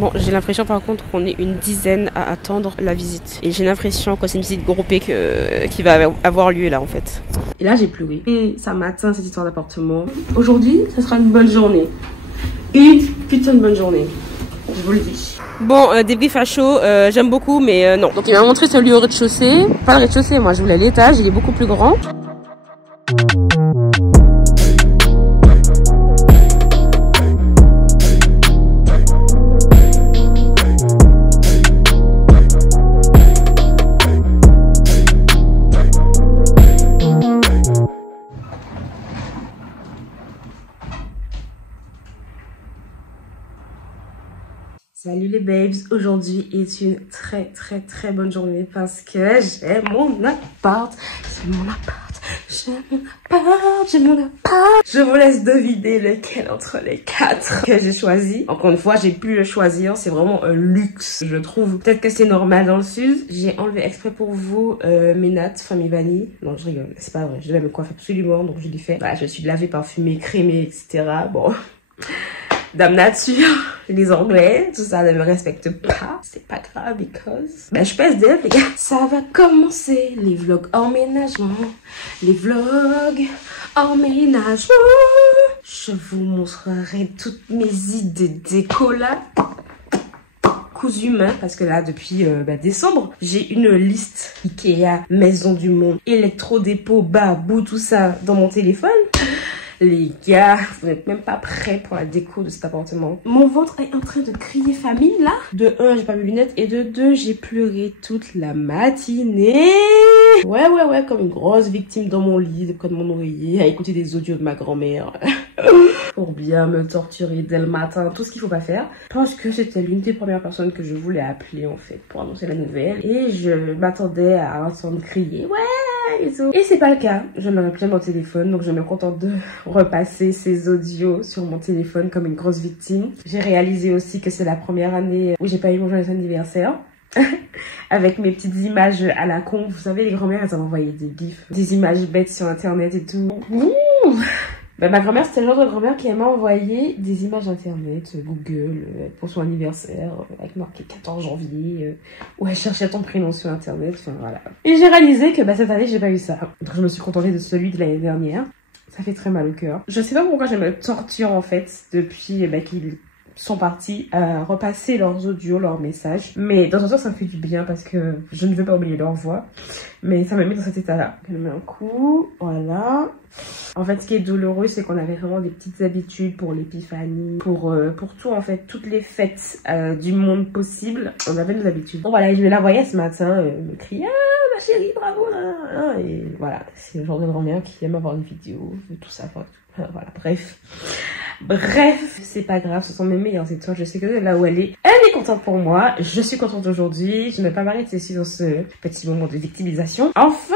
Bon, j'ai l'impression par contre qu'on est une dizaine à attendre la visite. Et j'ai l'impression que c'est une visite groupée qui va avoir lieu là en fait. Et là j'ai pleuré. Et ça m'atteint cette histoire d'appartement. Aujourd'hui, ça sera une bonne journée. Une putain de bonne journée. Je vous le dis. Bon, débrief à chaud, j'aime beaucoup mais non. Donc il m'a montré celui au rez-de-chaussée. Pas le rez-de-chaussée, moi je voulais l'étage, il est beaucoup plus grand. Salut les babes, aujourd'hui est une très bonne journée parce que j'ai mon appart, j'ai mon appart. Je vous laisse deviner lequel entre les 4 que j'ai choisi. Encore une fois, j'ai pu le choisir, c'est vraiment un luxe, je trouve. Peut-être que c'est normal dans le sud. J'ai enlevé exprès pour vous mes nattes famille vanille. Non, je rigole, c'est pas vrai, je devais me coiffer absolument, donc je l'ai fait. Voilà, je suis lavée, parfumée, crémée, etc. Bon... Dame nature, les anglais, tout ça ne me respecte pas. C'est pas grave, because... Ben, je pèse d'elle, les gars. Ça va commencer, les vlogs emménagement. Les vlogs emménagement. Je vous montrerai toutes mes idées déco là. Cousu main, parce que là, depuis décembre, j'ai une liste Ikea, Maison du Monde, électro-dépôt, babou, tout ça dans mon téléphone. Les gars, vous n'êtes même pas prêts pour la déco de cet appartement. Mon ventre est en train de crier famine là. De 1, j'ai pas mes lunettes. Et de 2, j'ai pleuré toute la matinée. Ouais, comme une grosse victime dans mon lit, près de mon oreiller, à écouter des audios de ma grand-mère. Pour bien me torturer dès le matin, tout ce qu'il faut pas faire. Je pense que c'était l'une des premières personnes que je voulais appeler en fait pour annoncer la nouvelle. Et je m'attendais à entendre crier ouais et tout. Et c'est pas le cas. Je n'aurais plus mon téléphone, donc je me contente de repasser ces audios sur mon téléphone comme une grosse victime. J'ai réalisé aussi que c'est la première année où j'ai pas eu mon joyeux anniversaire. Avec mes petites images à la con. Vous savez, les grand-mères, elles ont envoyé des gifs, des images bêtes sur internet et tout. Ouh. Ben, ma grand-mère, c'était le genre de grand-mère qui aimait envoyer des images internet, Google, pour son anniversaire, avec marqué 14 janvier, où elle cherchait ton prénom sur internet, enfin voilà. Et j'ai réalisé que cette année, j'ai pas eu ça. Donc je me suis contentée de celui de l'année dernière. Ça fait très mal au cœur. Je sais pas pourquoi je me torture en fait, depuis qu'ils sont partis à repasser leurs audios, leurs messages. Mais dans un sens, ça me fait du bien parce que je ne veux pas oublier leur voix. Mais ça me met dans cet état-là. Je mets un coup, voilà. En fait, ce qui est douloureux, c'est qu'on avait vraiment des petites habitudes pour l'épiphanie, pour tout en fait, toutes les fêtes du monde possible. On avait nos habitudes. Donc voilà, je la voyais ce matin me crier ah ma chérie, bravo là. Et voilà, c'est le genre de grand-mère qui aime avoir une vidéo, tout ça, voilà, Bref, c'est pas grave, ce sont mes meilleures étoiles, je sais que là où elle est contente pour moi, je suis contente aujourd'hui, je ne vais pas m'arrêter sur ce petit moment de victimisation. Enfin,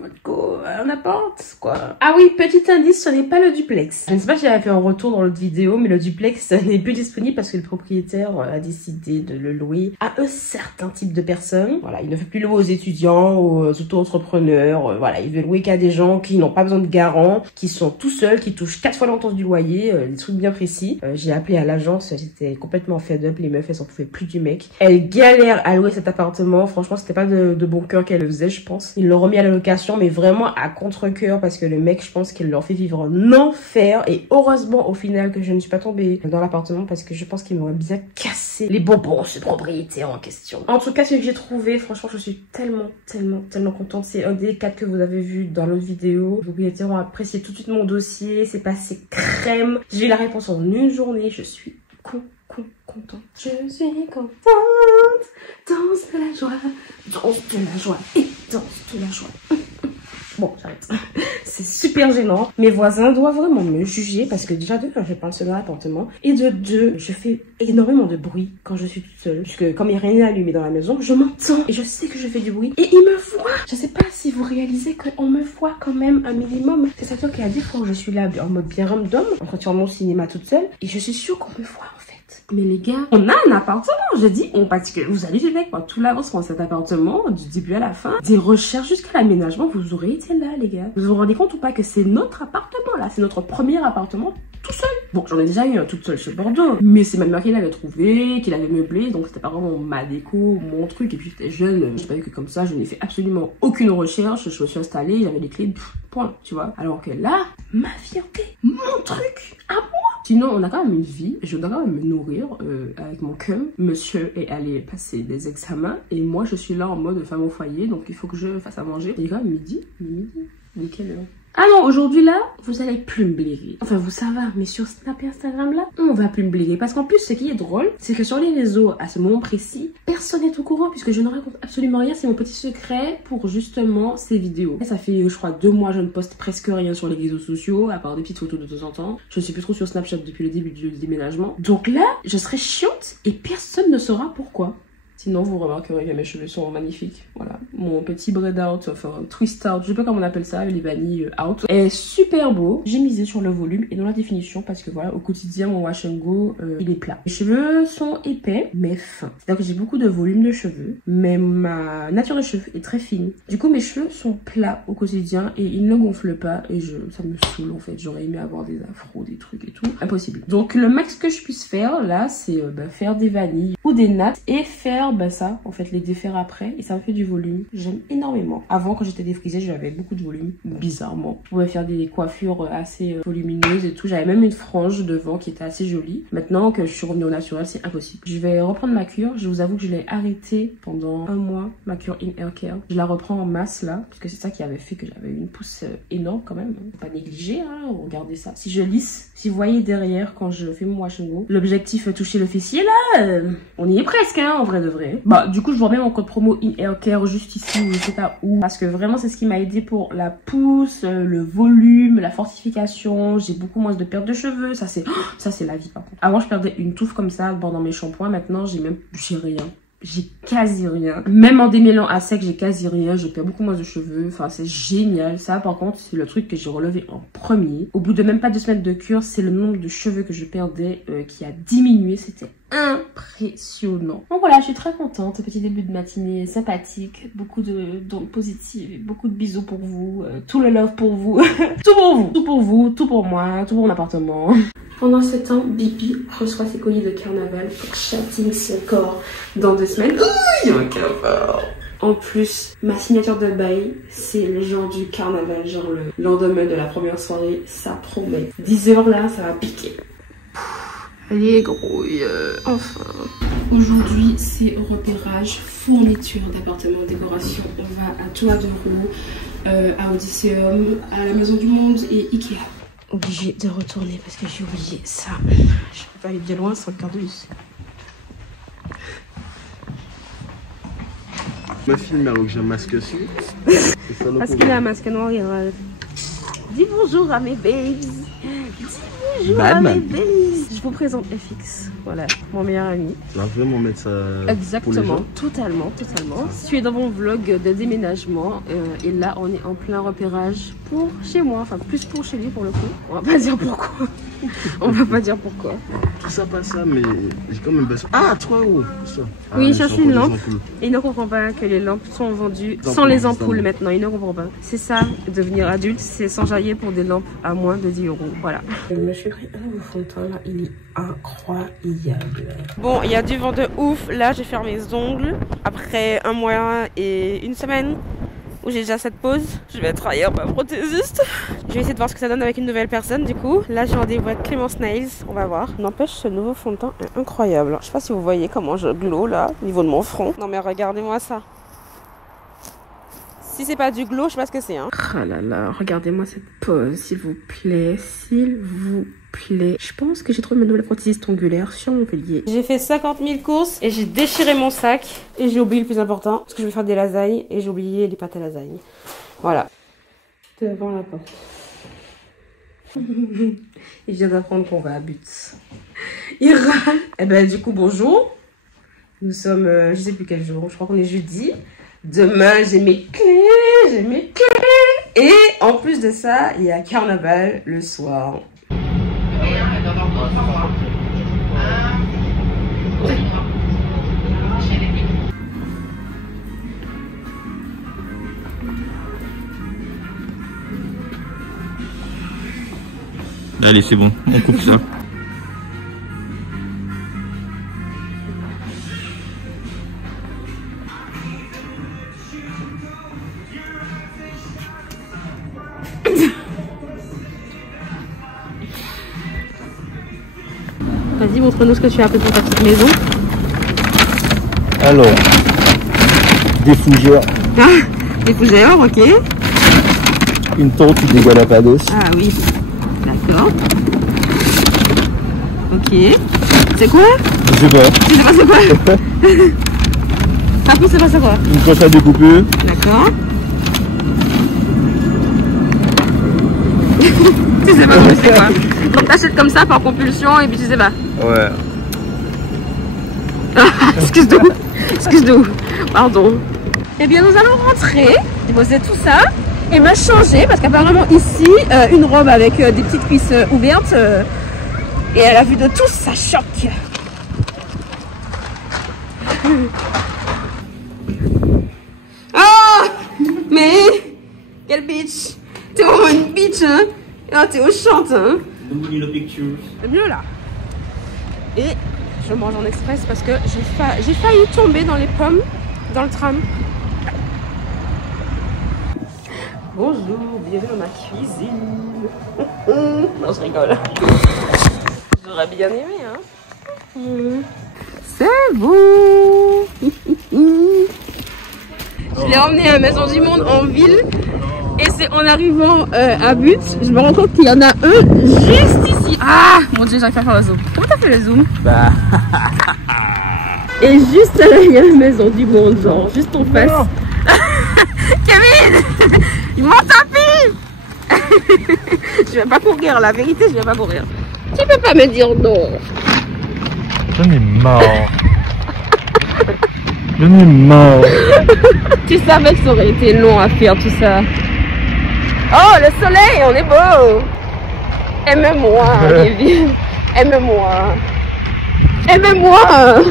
votre go, on apporte, quoi. Ah oui, petit indice, ce n'est pas le duplex. Je ne sais pas si j'avais fait un retour dans l'autre vidéo, mais le duplex n'est plus disponible parce que le propriétaire a décidé de le louer à un certain type de personnes. Voilà, il ne fait plus louer aux étudiants, aux auto-entrepreneurs, voilà, il veut louer qu'à des gens qui n'ont pas besoin de garant, qui sont tout seuls, qui touchent 4 fois l'entente du loyer, des trucs bien précis. J'ai appelé à l'agence, j'étais complètement fed up, les meufs elles en pouvaient plus du mec. Elles galèrent à louer cet appartement, franchement c'était pas de bon cœur qu'elles le faisaient je pense. Ils l'ont remis à la location mais vraiment à contre-cœur parce que le mec je pense qu'il leur fait vivre en enfer et heureusement au final que je ne suis pas tombée dans l'appartement parce que je pense qu'il m'aurait bien cassé les bonbons ce propriétaire en question. En tout cas ce que j'ai trouvé, franchement je suis tellement contente. C'est un des 4 que vous avez vu dans l'autre vidéo. Les propriétaires ont apprécié tout de suite mon dossier, c'est passé crème. J'ai eu la réponse en une journée, je suis contente. Je suis contente, danse de la joie et danse de la joie. Bon, j'arrête. C'est super gênant. Mes voisins doivent vraiment me juger parce que déjà de 1, je parle seule dans l'appartement et de 2, je fais énormément de bruit quand je suis toute seule. Parce que comme il n'y a rien allumé dans la maison, je m'entends et je sais que je fais du bruit et ils me voient. Je sais pas si vous réalisez qu'on me voit quand même un minimum. C'est ça qui a dit quand je suis là en mode bien random, en retournant au cinéma toute seule et je suis sûre qu'on me voit en fait. Mais les gars, on a un appartement, je dis, parce que vous allez avec moi tout l'avance dans cet appartement, du début à la fin, des recherches jusqu'à l'aménagement, vous aurez été là les gars. Vous vous rendez compte ou pas que c'est notre appartement là, c'est notre premier appartement, tout tout seul. Bon, j'en ai déjà eu un toute seule chez Bordeaux, mais c'est ma mère qui l'avait trouvé, qui l'avait meublé, donc c'était pas vraiment ma déco, mon truc. Et puis j'étais jeune, j'ai pas vu que comme ça, je n'ai fait absolument aucune recherche. Je me suis installée, j'avais les clés, point, tu vois. Alors que là, ma fierté, mon truc, à moi. Sinon, on a quand même une vie, je dois quand même me nourrir avec mon cum. Monsieur est allé passer des examens et moi je suis là en mode femme au foyer, donc il faut que je fasse à manger. Il est quand même midi. Mais quelle heure? Ah non, aujourd'hui là, vous allez plus me blairer. Enfin, vous ça va, mais sur Snap et Instagram là, on va plus me blairer. Parce qu'en plus, ce qui est drôle, c'est que sur les réseaux, à ce moment précis, personne n'est au courant puisque je ne raconte absolument rien. C'est mon petit secret pour justement ces vidéos. Ça fait, je crois, 2 mois, je ne poste presque rien sur les réseaux sociaux, à part des petites photos de temps en temps. Je ne suis plus trop sur Snapchat depuis le début du déménagement. Donc là, je serai chiante et personne ne saura pourquoi. Sinon, vous remarquerez que mes cheveux sont magnifiques. Voilà. Mon petit braid out, enfin twist out, je sais pas comment on appelle ça, les vanilles out, est super beau. J'ai misé sur le volume et dans la définition parce que voilà, au quotidien, mon wash and go, il est plat. Mes cheveux sont épais, mais fins. C'est-à-dire que j'ai beaucoup de volume de cheveux, mais ma nature de cheveux est très fine. Du coup, mes cheveux sont plats au quotidien et ils ne gonflent pas et ça me saoule en fait. J'aurais aimé avoir des afros, des trucs et tout. Impossible. Donc, le max que je puisse faire, là, c'est faire des vanilles ou des nattes et faire ça, en fait, les défaire après et ça me fait du volume. J'aime énormément. Avant, quand j'étais défrisée, j'avais beaucoup de volume, bizarrement. Je pouvais faire des coiffures assez volumineuses et tout. J'avais même une frange devant qui était assez jolie. Maintenant que je suis revenue au naturel, c'est impossible. Je vais reprendre ma cure. Je vous avoue que je l'ai arrêtée pendant 1 mois, ma cure in hair care. Je la reprends en masse là, parce que c'est ça qui avait fait que j'avais une pousse énorme quand même. Faut pas négliger, hein, regardez ça. Si je lisse, si vous voyez derrière quand je fais mon wash and go, l'objectif toucher le fessier là, on y est presque, hein, en vrai de vrai. Bah du coup je vois même mon code promo in hair care juste ici ou je sais pas où, parce que vraiment c'est ce qui m'a aidé pour la pousse, le volume, la fortification. J'ai beaucoup moins de perte de cheveux. Ça c'est la vie par contre. Avant je perdais une touffe comme ça pendant mes shampoings. Maintenant j'ai rien. J'ai quasi rien. Même en démêlant à sec, j'ai quasi rien. Je perds beaucoup moins de cheveux. Enfin, c'est génial. Ça, par contre, c'est le truc que j'ai relevé en premier. Au bout de même pas 2 semaines de cure, c'est le nombre de cheveux que je perdais qui a diminué. C'était impressionnant. Donc voilà, je suis très contente. Petit début de matinée sympathique. Beaucoup d'ondes positives. Beaucoup de bisous pour vous. Tout le love pour vous. Tout pour vous. Tout pour vous. Tout pour moi. Tout pour mon appartement. Pendant ce temps, Bibi reçoit ses colis de carnaval pour châtiner son corps dans 2 semaines. Il y a un cafard. En plus, ma signature de bail, c'est le jour du carnaval, genre le lendemain de la première soirée. Ça promet. 10 h là, ça va piquer. Allez, grouille, enfin. Aujourd'hui, c'est repérage, fourniture d'appartement, décoration. On va à Tour de Roue, à Odysseum, à la Maison du Monde et Ikea. Obligée de retourner parce que j'ai oublié ça. Je peux pas aller bien loin sans le quart de bus. Ma filme alors que j'ai un masque dessus. Parce qu'il a un masque noir, il râle. Dis bonjour à mes babes. Dis bonjour à mes babes. Je vous présente FX. Voilà, mon meilleur ami. Tu vas vraiment mettre ça exactement, pour les gens. totalement. Je suis dans mon vlog de déménagement et là on est en plein repérage pour chez moi, enfin plus pour chez lui pour le coup. On va pas dire pourquoi. On va pas dire pourquoi. Tout ça pas ça, mais j'ai quand même besoin. Ah, 3 €. Ça. Ah, oui, il cherche une lampe et il ne comprend pas que les lampes sont vendues sans les ampoules maintenant. Il ne comprend pas. C'est ça, devenir adulte, c'est s'enjailler pour des lampes à moins de 10 €. Voilà. Je me suis pris un nouveau fond de teint là, il est incroyable. Bon, il y a du vent de ouf. Là, j'ai fait mes ongles après 1 mois et 1 semaine où j'ai déjà cette pause. Je vais être ailleurs, ma prothésiste. Je vais essayer de voir ce que ça donne avec une nouvelle personne du coup. Là, j'ai rendez-vous avec Clémence Nails. On va voir. N'empêche, ce nouveau fond de teint est incroyable. Je sais pas si vous voyez comment je glow là, au niveau de mon front. Non mais regardez-moi ça. Si c'est pas du glow, je sais pas ce que c'est. Hein. Ah là là, regardez-moi cette pose, s'il vous plaît. S'il vous plaît. Je pense que j'ai trouvé ma nouvelle prothésiste ongulaire sur Montpellier. J'ai fait 50 000 courses et j'ai déchiré mon sac. Et j'ai oublié le plus important, parce que je vais faire des lasagnes et j'ai oublié les pâtes à lasagne. Voilà. Devant la porte. Il vient d'apprendre qu'on va à But. Il râle. Eh ben du coup, bonjour. Nous sommes, je sais plus quel jour, je crois qu'on est jeudi. Demain, j'ai mes clés. Et en plus de ça, il y a carnaval le soir. Allez, c'est bon, on coupe ça. Vas-y, montre-nous ce que tu as appris pour ta petite maison. Alors, des fougères. Ah, des fougères, ok. Une tortue des Galapagos. Ah oui, d'accord. Ok. C'est quoi? Je sais pas. Tu sais pas c'est quoi? Papou, c'est pas c'est quoi? Une planche à découper. D'accord. Tu sais pas non plus c'est quoi? Donc t'achètes comme ça par compulsion et puis tu sais pas. Ouais. Excuse-nous. Excuse-nous. Pardon. Eh bien nous allons rentrer, déposer tout ça et me changer parce qu'apparemment ici, une robe avec des petites cuisses ouvertes et à la vue de tous, ça choque. Oh! Mais quelle bitch! T'es vraiment une bitch, hein? Ah, t'es au chante, hein? C'est mieux là. Et je mange en express parce que j'ai failli tomber dans les pommes dans le tram. Bonjour, bienvenue dans ma cuisine. Non, je rigole. J'aurais bien aimé, hein. C'est bon. Je l'ai emmené à la Maison du Monde en ville. Et c'est en arrivant à But, je me rends compte qu'il y en a un juste ici. Ah, mon dieu, j'arrive pas à faire le zoom. Comment t'as fait le zoom? Bah. Et juste là, il y a la Maison du Monde, genre, juste en face. Kevin, il m'en tapé. Je vais pas courir, la vérité, je vais pas courir. Tu peux pas me dire non. J'en ai marre. J'en ai marre. Tu savais que ça aurait été long à faire tout ça. Oh, le soleil, on est beau. Aime-moi, Kevin. Aime-moi. Aime-moi.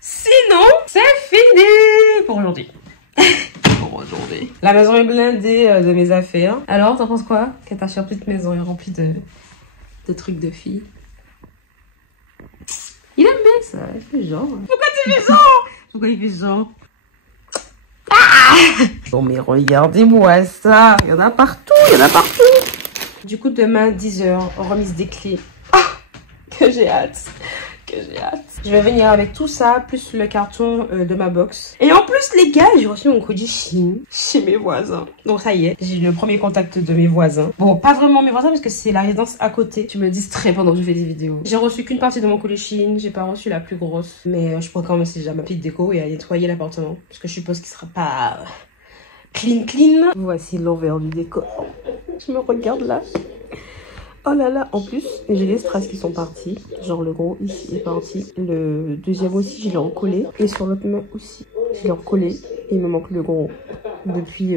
Sinon, c'est fini pour aujourd'hui. La maison est blindée de mes affaires. Alors, t'en penses quoi? Que ta chère petite maison est remplie de trucs de filles. Il aime bien ça, il fait genre. Pourquoi tu fais genre? Pourquoi il fait genre? Ah! Bon, mais regardez-moi ça. Il y en a partout, il y en a partout. Du coup, demain, 10h, remise des clés. Ah! Que j'ai hâte. Je vais venir avec tout ça, plus le carton de ma box. Et en plus, les gars, j'ai reçu mon colis Chine chez mes voisins. Donc ça y est, j'ai eu le premier contact de mes voisins. Bon, pas vraiment mes voisins parce que c'est la résidence à côté. Tu me distrais pendant que je fais des vidéos. J'ai reçu qu'une partie de mon colis Chine. J'ai pas reçu la plus grosse. Mais je pourrais quand même essayer déjà ma petite déco et à nettoyer l'appartement. Parce que je suppose qu'il sera pas clean. Voici l'envers du décor. Je me regarde là. Oh là là, en plus, j'ai les strass qui sont partis. Genre le gros ici est parti. Le deuxième aussi, je l'ai encollé. Et sur l'autre main aussi, je l'ai encollé. Et il me manque le gros. Depuis...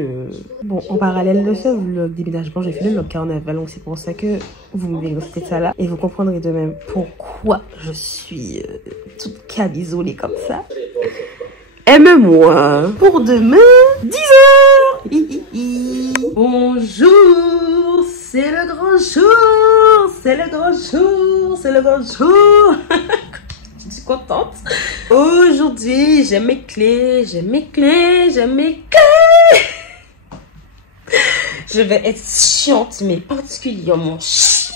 Bon, en parallèle de ce vlog déménagement, j'ai fait le vlog carnaval. Donc c'est pour ça que vous me verrez cette ça là. Et vous comprendrez de même pourquoi je suis toute camisolée comme ça. Aime-moi pour demain, 10h. Bonjour, c'est le grand jour, c'est le grand jour, c'est le grand jour. Je suis contente. Aujourd'hui, j'ai mes clés, j'ai mes clés, j'ai mes clés. Je vais être chiante, mais particulièrement chiante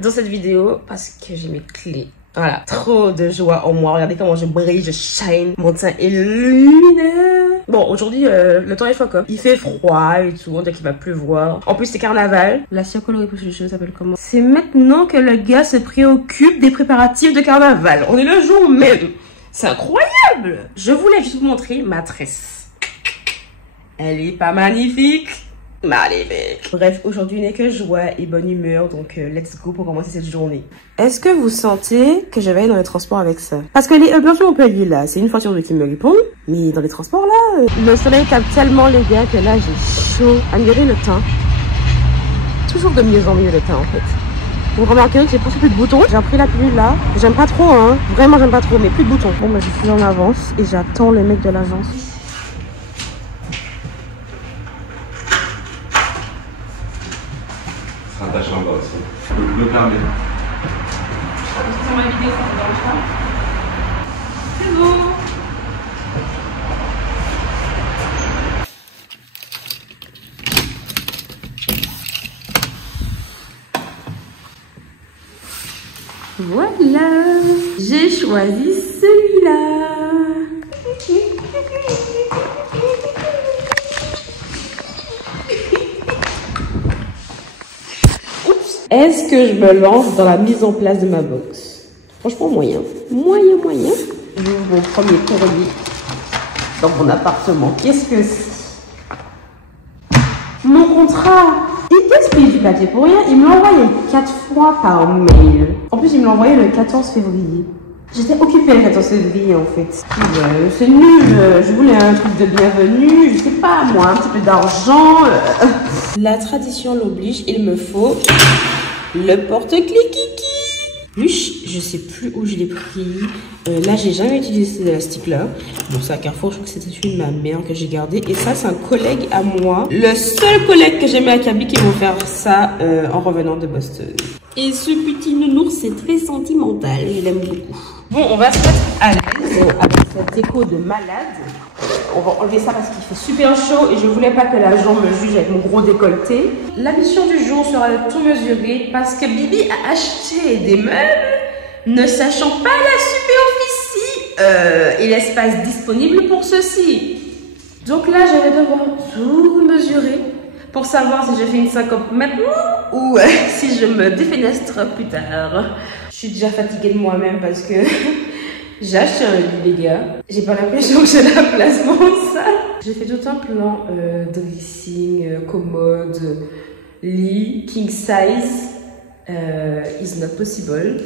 dans cette vidéo parce que j'ai mes clés. Voilà, trop de joie en moi. Regardez comment je brille, je shine. Mon teint est lumineux. Bon, aujourd'hui, le temps est choquant. Il fait froid et tout. On dirait qu'il va pleuvoir. En plus, c'est carnaval. La circolorie pour les cheveux s'appelle comment? C'est maintenant que le gars se préoccupe des préparatifs de carnaval. On est le jour même. C'est incroyable. Je voulais juste vous montrer ma tresse. Elle est pas magnifique? Magnifique. Bref, aujourd'hui n'est que joie et bonne humeur, donc let's go pour commencer cette journée. Est-ce que vous sentez que je vais aller dans les transports avec ça? Parce que bien sûr Montpellier là, c'est une fois sur deux qui me répond, mais dans les transports là, le soleil tape tellement les gars que là j'ai chaud. Admirez le teint. Toujours de mieux en mieux le teint en fait. Vous remarquerez que j'ai plus de boutons. J'ai pris la pilule là. J'aime pas trop hein, vraiment j'aime pas trop, mais plus de boutons. Bon bah je suis en avance et j'attends le mec de l'agence. sera ta chambre aussi. Le permis. Sur ma vidéo, ça te dérange pas? C'est bon. Voilà, j'ai choisi celui-là. Est-ce que je me lance dans la mise en place de ma box? Franchement, moyen. Moyen. J'ouvre mon premier courrier dans mon appartement. Qu'est-ce que c'est? Mon contrat! Il gaspille du papier pour rien. Il me l'a envoyé 4 fois par mail. En plus, il me l'a envoyé le 14 février. J'étais occupée le 14 février en fait. C'est nul. Je voulais un truc de bienvenue. Je sais pas moi, un petit peu d'argent. La tradition l'oblige. Il me faut le porte-clés Kiki. Je sais plus où je l'ai pris. Là, j'ai jamais utilisé cet élastique-là. Bon, c'est à Carrefour. Je crois que c'était celui de ma mère que j'ai gardé. Et ça, c'est un collègue à moi. Le seul collègue que j'ai mis à Kaby qui va faire ça en revenant de Boston. Et ce petit nounours, c'est très sentimental. Je l'aime beaucoup. Bon, on va se mettre à l'aise avec cette déco de malade. On va enlever ça parce qu'il fait super chaud et je voulais pas que la jambe me juge avec mon gros décolleté. La mission du jour sera de tout mesurer parce que Bibi a acheté des meubles ne sachant pas la superficie et l'espace disponible pour ceci. Donc là, je vais devoir tout mesurer pour savoir si je fais une syncope maintenant ou si je me défenestre plus tard. Je suis déjà fatiguée de moi-même parce que j'ai acheté un lit, les gars. J'ai pas l'impression que j'ai la place pour ça. J'ai fait tout un plan dressing, commode, lit, king size. Is not possible.